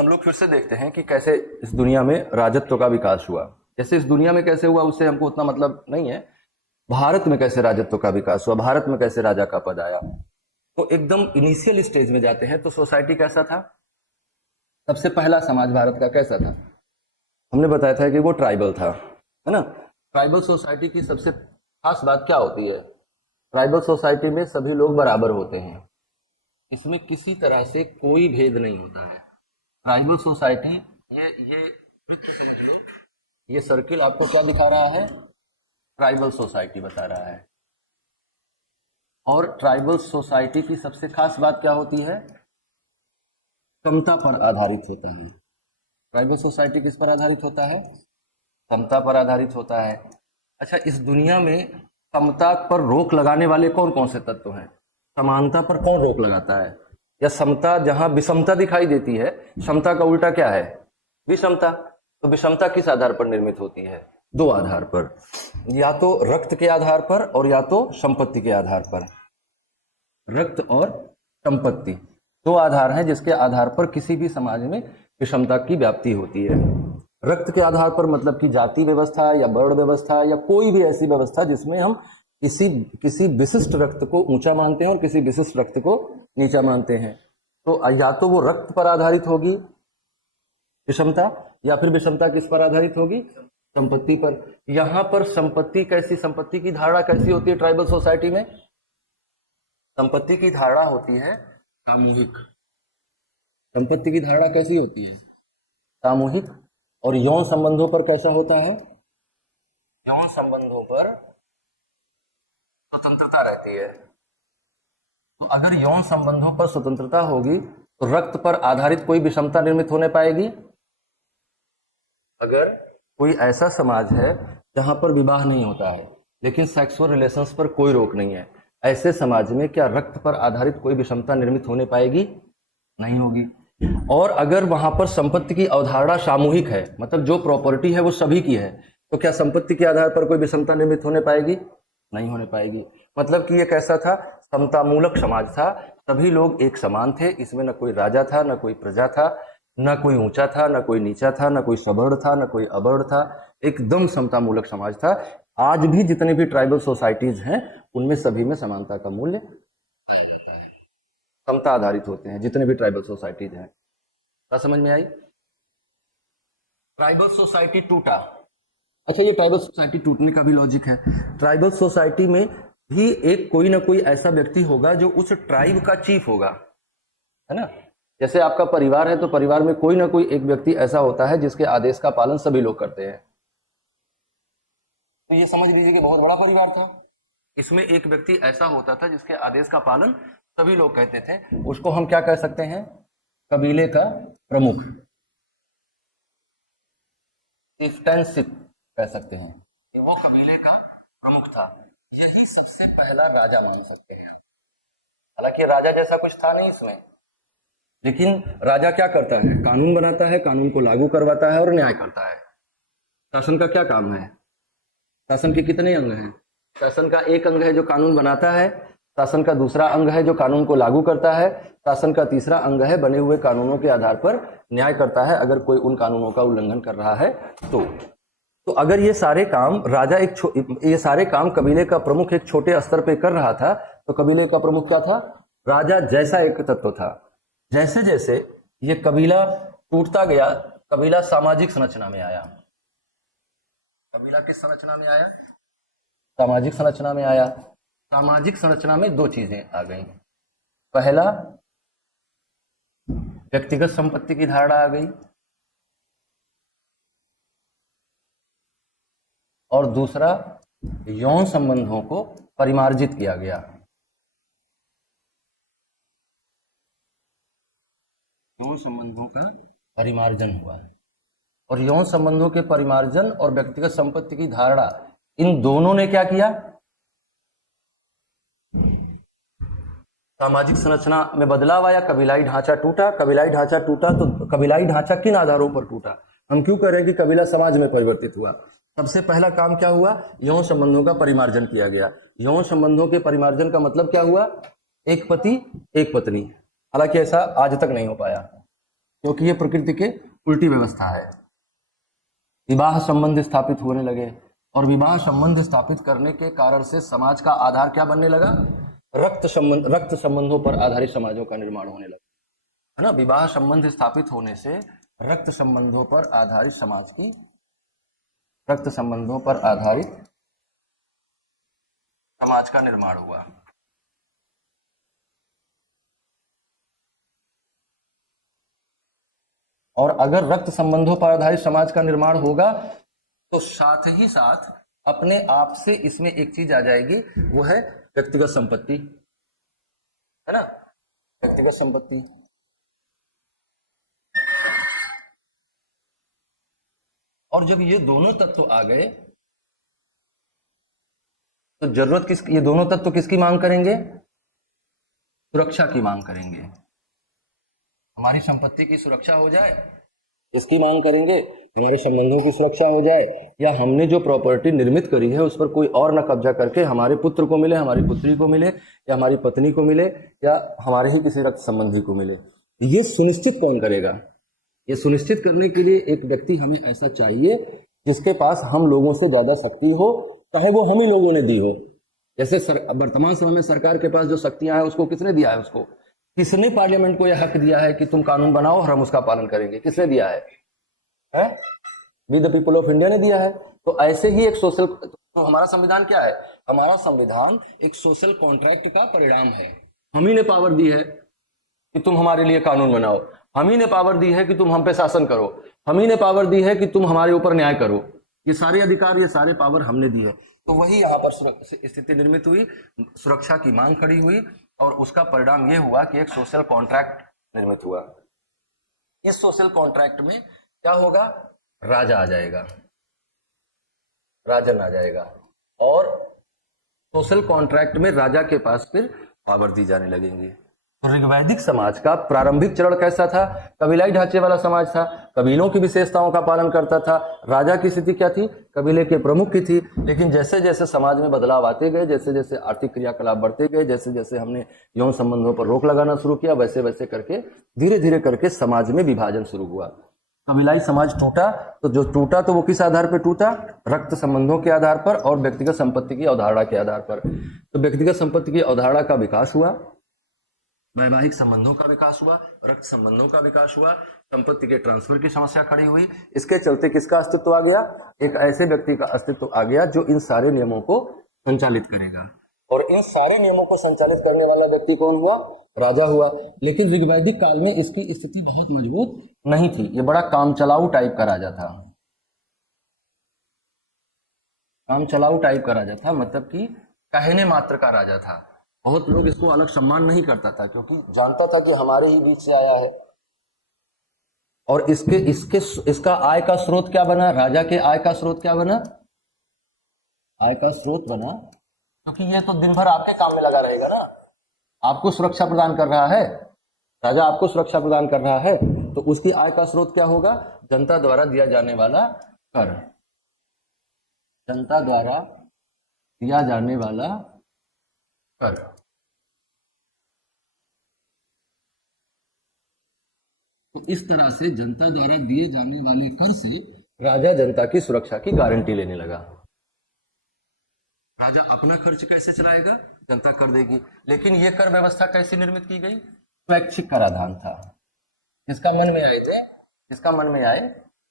हम लोग फिर से देखते हैं कि कैसे इस दुनिया में राजत्व का विकास हुआ। जैसे इस दुनिया में कैसे हुआ उससे हमको उतना मतलब नहीं है, भारत में कैसे राजत्व का विकास हुआ, भारत में कैसे राजा का पद आया। तो एकदम इनिशियल स्टेज में जाते हैं तो सोसाइटी कैसा था, सबसे पहला समाज भारत का कैसा था, हमने बताया था कि वो ट्राइबल था, है ना। ट्राइबल सोसाइटी की सबसे खास बात क्या होती है, ट्राइबल सोसाइटी में सभी लोग बराबर होते हैं, इसमें किसी तरह से कोई भेद नहीं होता है। ट्राइबल सोसाइटी, ये सर्किल आपको क्या दिखा रहा है, ट्राइबल सोसाइटी बता रहा है। और ट्राइबल सोसाइटी की सबसे खास बात क्या होती है, समता पर आधारित होता है। ट्राइबल सोसाइटी किस पर आधारित होता है, समता पर आधारित होता है। अच्छा, इस दुनिया में समता पर रोक लगाने वाले कौन कौन से तत्व हैं, समानता पर कौन रोक लगाता है, या समता जहां विषमता दिखाई देती है, समता का उल्टा क्या है, विषमता। तो विषमता किस आधार पर निर्मित होती है, दो आधार पर, या तो रक्त के आधार पर और या तो संपत्ति के आधार पर। रक्त और संपत्ति दो आधार हैं जिसके आधार पर किसी भी समाज में विषमता की व्याप्ति होती है। रक्त के आधार पर मतलब कि जाति व्यवस्था या वर्ण व्यवस्था या कोई भी ऐसी व्यवस्था जिसमें हम किसी विशिष्ट रक्त को ऊंचा मानते हैं और किसी विशिष्ट रक्त को नीचा मानते हैं। तो या तो वो रक्त पर आधारित होगी विषमता, या फिर विषमता किस पर आधारित होगी, संपत्ति पर। यहां पर संपत्ति कैसी, संपत्ति की धारणा कैसी होती है ट्राइबल सोसाइटी में, संपत्ति की धारणा होती है सामूहिक। संपत्ति की धारणा कैसी होती है, सामूहिक। और यौन संबंधों पर कैसा होता है, यौन संबंधों पर स्वतंत्रता रहती है। तो अगर यौन संबंधों पर स्वतंत्रता होगी तो रक्त पर आधारित कोई विषमता निर्मित होने पाएगी। अगर कोई ऐसा समाज है जहां पर विवाह नहीं होता है लेकिन सेक्सुअल रिलेशंस पर कोई रोक नहीं है, ऐसे समाज में क्या रक्त पर आधारित कोई विषमता निर्मित होने पाएगी, नहीं होगी। और अगर वहां पर संपत्ति की अवधारणा सामूहिक है, मतलब जो प्रॉपर्टी है वो सभी की है, तो क्या संपत्ति के आधार पर कोई विषमता निर्मित होने पाएगी, नहीं होने पाएगी। मतलब कि ये कैसा था, समतामूलक समाज था, सभी लोग एक समान थे, इसमें न कोई राजा था न कोई प्रजा था, न कोई ऊंचा था न कोई नीचा था, न कोई सवर्ण था न कोई अवर्ण था, एकदम समतामूलक समाज था। आज भी जितने भी ट्राइबल सोसाइटीज हैं उनमें सभी में समानता का मूल्य, समता आधारित होते हैं जितने भी ट्राइबल सोसाइटीज हैं। क्या समझ में आई। ट्राइबल सोसाइटी टूटा। अच्छा, ये ट्राइबल सोसाइटी टूटने का भी लॉजिक है। ट्राइबल सोसाइटी में भी एक कोई ना कोई ऐसा व्यक्ति होगा जो उस ट्राइब का चीफ होगा, है ना। जैसे आपका परिवार है तो परिवार में कोई ना कोई एक व्यक्ति ऐसा होता है जिसके आदेश का पालन सभी लोग करते हैं। तो ये समझ लीजिए कि बहुत बड़ा परिवार था, इसमें एक व्यक्ति ऐसा होता था जिसके आदेश का पालन सभी लोग कहते थे, उसको हम क्या कह सकते हैं, कबीले का प्रमुख, चिफ्टेनशिप कह सकते हैं कि वो कबीले का प्रमुख था। यही सबसे पहला राजा मान सकते हैं। हालांकि राजा जैसा कुछ था नहीं इसमें, लेकिन राजा क्या करता है, कानून बनाता है, कानून को लागू करवाता है और न्याय करता है। शासन का क्या काम है, शासन के कितने अंग हैं, शासन का एक अंग है जो कानून बनाता है, शासन का दूसरा अंग है जो कानून को लागू करता है, शासन का तीसरा अंग है बने हुए कानूनों के आधार पर न्याय करता है अगर कोई उन कानूनों का उल्लंघन कर रहा है तो अगर ये सारे काम राजा ये सारे काम कबीले का प्रमुख एक छोटे स्तर पे कर रहा था तो कबीले का प्रमुख क्या था, राजा जैसा एक तत्व था। जैसे जैसे ये कबीला टूटता गया, कबीला सामाजिक संरचना में आया। कबीला किस संरचना में आया, सामाजिक संरचना में आया। सामाजिक संरचना में दो चीजें आ गई, पहला व्यक्तिगत संपत्ति की धारणा आ गई और दूसरा यौन संबंधों को परिमार्जित किया गया। यौन संबंधों का परिमार्जन हुआ है और यौन संबंधों के परिमार्जन और व्यक्तिगत संपत्ति की धारणा, इन दोनों ने क्या किया, सामाजिक संरचना में बदलाव आया, कबीलाई ढांचा टूटा। कबीलाई ढांचा टूटा तो कबीलाई ढांचा किन आधारों पर टूटा, हम क्यों कह रहे हैं कि कबीला समाज में परिवर्तित हुआ। सबसे पहला काम क्या हुआ, यौन संबंधों का परिमार्जन किया गया। यौन संबंधों के परिमार्जन का मतलब क्या हुआ, एक पति एक पत्नी। हालांकि ऐसा आज तक नहीं हो पाया, क्योंकि ये प्रकृति के उल्टी व्यवस्था है। विवाह संबंध स्थापित होने लगे और विवाह संबंध स्थापित करने के कारण से समाज का आधार क्या बनने लगा? रक्त संबंधों पर आधारित समाजों का निर्माण होने लगा, है ना। विवाह संबंध स्थापित होने से रक्त संबंधों पर आधारित समाज का निर्माण हुआ। और अगर रक्त संबंधों पर आधारित समाज का निर्माण होगा तो साथ ही साथ अपने आप से इसमें एक चीज आ जाएगी, वो है व्यक्तिगत संपत्ति, है ना, व्यक्तिगत संपत्ति। और जब ये दोनों तत्व आ गए तो ये दोनों तत्व किसकी मांग करेंगे? सुरक्षा की मांग करेंगे। हमारी संपत्ति की सुरक्षा हो जाए, इसकी मांग करेंगे, हमारे संबंधों की सुरक्षा हो जाए, या हमने जो प्रॉपर्टी निर्मित करी है उस पर कोई और न कब्जा करके हमारे पुत्र को मिले, हमारी पुत्री को मिले, या हमारी पत्नी को मिले, या हमारे ही किसी रक्त संबंधी को मिले। ये सुनिश्चित कौन करेगा? ये सुनिश्चित करने के लिए एक व्यक्ति हमें ऐसा चाहिए जिसके पास हम लोगों से ज्यादा शक्ति हो, चाहे वो हम ही लोगों ने दी हो। जैसे वर्तमान समय में सरकार के पास जो शक्तियां हैं उसको किसने दिया है? उसको किसने पार्लियामेंट को यह हक दिया है कि तुम कानून बनाओ और हम उसका पालन करेंगे? किसने दिया है? We the people of India ने दिया है। तो ऐसे ही एक सोशल, तो हमारा संविधान क्या है? हमारा संविधान एक सोशल कॉन्ट्रैक्ट का परिणाम है। हम ही ने पावर दी है कि तुम हमारे लिए कानून बनाओ, हम ही ने पावर दी है कि तुम हम पे शासन करो, हम ही ने पावर दी है कि तुम हमारे ऊपर न्याय करो। ये सारे अधिकार, ये सारे पावर हमने दी है। तो वही यहाँ पर स्थिति निर्मित हुई, सुरक्षा की मांग खड़ी हुई, और उसका परिणाम ये हुआ कि एक सोशल कॉन्ट्रैक्ट निर्मित हुआ। इस सोशल कॉन्ट्रैक्ट में क्या होगा? राजा आ जाएगा, राजन आ जाएगा, और सोशल कॉन्ट्रैक्ट में राजा के पास फिर पावर दी जाने लगेंगी। ऋग्वैदिक समाज का प्रारंभिक चरण कैसा था? कबीलाई ढांचे वाला समाज था, कबीलों की विशेषताओं का पालन करता था। राजा की स्थिति क्या थी? कबीले के प्रमुख की थी। लेकिन जैसे जैसे समाज में बदलाव आते गए, जैसे जैसे आर्थिक क्रियाकलाप बढ़ते गए, जैसे जैसे हमने यौन संबंधों पर रोक लगाना शुरू किया, वैसे वैसे करके धीरे धीरे करके समाज में विभाजन शुरू हुआ। कबीलाई समाज टूटा, तो जो टूटा तो वो किस आधार पर टूटा? रक्त संबंधों के आधार पर और व्यक्तिगत संपत्ति की अवधारणा के आधार पर। तो व्यक्तिगत संपत्ति की अवधारणा का विकास हुआ, वैवाहिक संबंधों का विकास हुआ, रक्त संबंधों का विकास हुआ, संपत्ति के ट्रांसफर की समस्या खड़ी हुई। इसके चलते किसका अस्तित्व आ गया? एक ऐसे व्यक्ति का अस्तित्व आ गया जो इन सारे नियमों को संचालित करेगा। और इन सारे नियमों को संचालित करने वाला व्यक्ति कौन हुआ? राजा हुआ। लेकिन ऋग्वैदिक काल में इसकी स्थिति बहुत मजबूत नहीं थी। ये बड़ा कामचलाऊ टाइप का राजा था, कामचलाऊ टाइप का राजा था, मतलब कि कहने मात्र का राजा था। बहुत लोग इसको अलग सम्मान नहीं करता था, क्योंकि जानता था कि हमारे ही बीच से आया है। और इसका आय का स्रोत क्या बना? राजा के आय का स्रोत क्या बना? आय का स्रोत बना क्योंकि ये तो दिन भर आपके काम में लगा रहेगा ना, आपको सुरक्षा प्रदान कर रहा है, राजा आपको सुरक्षा प्रदान कर रहा है, तो उसकी आय का स्रोत क्या होगा? जनता द्वारा दिया जाने वाला कर, जनता द्वारा दिया जाने वाला कर। तो इस तरह से जनता द्वारा दिए जाने वाले कर से राजा जनता की सुरक्षा की गारंटी लेने लगा। राजा अपना खर्च कैसे चलाएगा? जनता कर देगी। लेकिन यह कर व्यवस्था कैसे निर्मित की गई? स्वैच्छिक कराधान था। किसका मन में आए थे? किसका मन में आए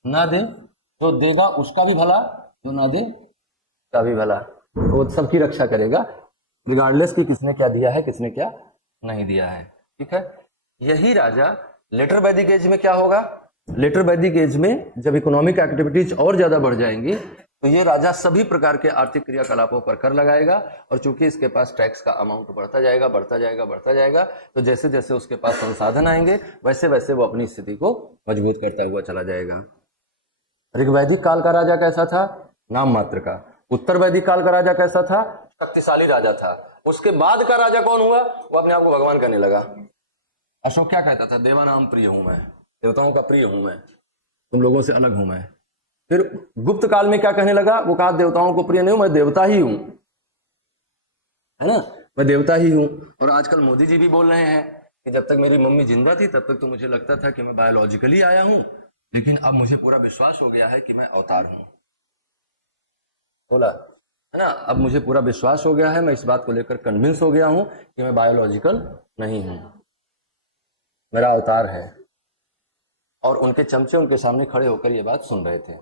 ना दे, जो देगा उसका भी भला, जो ना दे उसका भी भला, वो सबकी रक्षा करेगा, रिगार्डलेस कि किसने क्या दिया है, किसने क्या नहीं दिया है। ठीक है, यही राजा लेटर वैदिक एज में क्या होगा? लेटर वैदिक एज में जब इकोनॉमिक एक्टिविटीज और ज्यादा बढ़ जाएंगी तो ये राजा सभी प्रकार के आर्थिक क्रियाकलापों पर कर लगाएगा, और चूंकि इसके पास टैक्स का अमाउंट बढ़ता जाएगा बढ़ता जाएगा बढ़ता जाएगा, तो जैसे जैसे उसके पास संसाधन आएंगे वैसे वैसे वो अपनी स्थिति को मजबूत करता हुआ चला जाएगा। ऋग्वैदिक काल का राजा कैसा था? नाम मात्र का। उत्तर वैदिक काल का राजा कैसा था? शक्तिशाली राजा था। उसके बाद का राजा कौन हुआ? वो अपने आप को भगवान कहने लगा। अशोक क्या कहता था? देवानाम प्रिय हूं मैं, देवताओं का प्रिय हूं मैं, तुम लोगों से अलग हूं मैं। फिर गुप्त काल में क्या कहने लगा? वो कहा देवताओं को प्रिय नहीं हूं, मैं देवता ही हूं, है ना, मैं देवता ही हूं। और आजकल मोदी जी भी बोल रहे हैं कि जब तक मेरी मम्मी जिंदा थी तब तक तो मुझे लगता था कि मैं बायोलॉजिकली आया हूं, लेकिन अब मुझे पूरा विश्वास हो गया है कि मैं अवतार हूं। बोला है ना, अब मुझे पूरा विश्वास हो गया है, मैं इस बात को लेकर कन्विंस हो गया हूं कि मैं बायोलॉजिकल नहीं हूं, मेरा अवतार है। और उनके चमचे उनके सामने खड़े होकर ये बात सुन रहे थे।